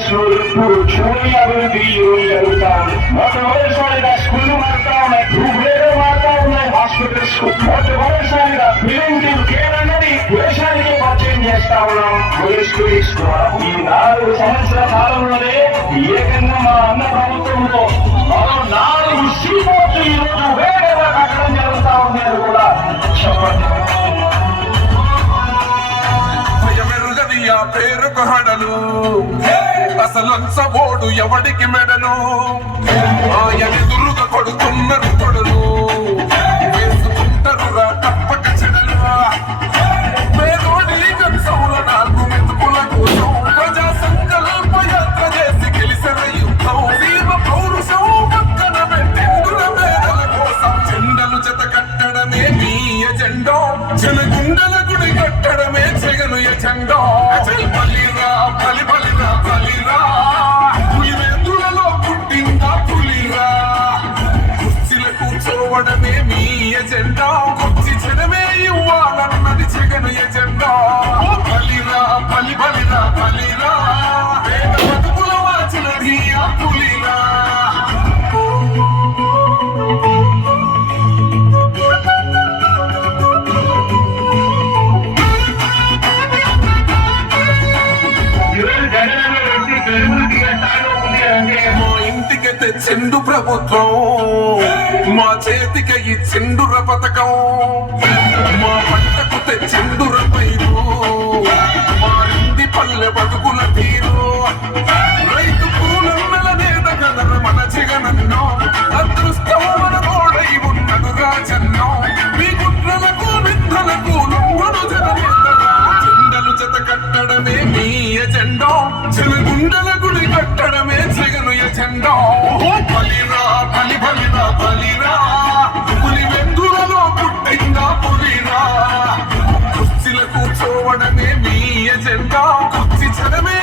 Governance లో ఎప్పుడు చూడని అభివృద్ధి ఈ రోజు జరుగుతా ఉంది. మొట్టమొదటిసారిగా స్కూళ్లు మారుతా ఉన్నాయి, రూపురేఖలు మారుతా ఉన్నాయి, హాస్పిటల్స్ మొట్టమొదటిసారిగా ప్రివెంటివ్ కేర్ అన్నది దేశానికి పరిచయం చేస్తా ఉన్నాం. ఈ 4 సంవత్సరాల కాలంలోనే ఏకంగా మా అన్న ప్రభుత్వంలో 4 సీపోర్ట్లు ఈ రోజు వేగంగా కట్టడం జరుగుతా ఉంది అని కూడా చెప్పండి. పేరుకు హడలు అసలంచబోడు ఎవడికి మెడలు ఆయన దురుగ కొడుతున్నారు కొడలు వేసుకుంటారు తప్పక చెడలు పేదోడి కంసౌల 4 మెతుకుల కోసం ప్రజా సంకల్ప యాత్ర చేసి గెలిసిన యుద్ధం సీమ పౌరుషం పక్కన పెట్టిందుల పేదల కోసం జెండలు జత కట్టడమే మీ ఎజెండా జనగుండల గుడి కట్టడమే జగను ఎజెండా బలిరా బలి బలిరా బలిరా పులివెందులలో పుట్టిందా పులిరా కుర్చీల కూర్చోవడమే మీ ఎజెండా కుర్చీ జనమే ఇవ్వాలన్నది జగను ఎజెండా బలిరా బలి బలిరా బలిరా పేద బతుకుల వాచినది ఆ పులిరా చెండు ప్రభుత్వం మా చేతికి ఇచ్చిండుర పథకం మా పంటకు తెచ్చిండుర పైరు మారింది పల్లె బతుకుల తీరు రైతు పూలన్నల నేత కదర మన జగనన్నో అదృష్టం మన తోడై ఉన్నడు రాజన్నో మీ కుట్రలకు నిందలకు లొంగడు జననేతరా జెండలు జత కట్టడమే మీ ఎజెండా జనగుండల గుడి కట్టడమే జగను ఎజెండా బలిరా బలి బలిరా బలిరా పులివెందులలో పుట్టిందా పులిరా కుర్చీల కూర్చోవడమే మీ ఎజెండా కుర్చీ జనమే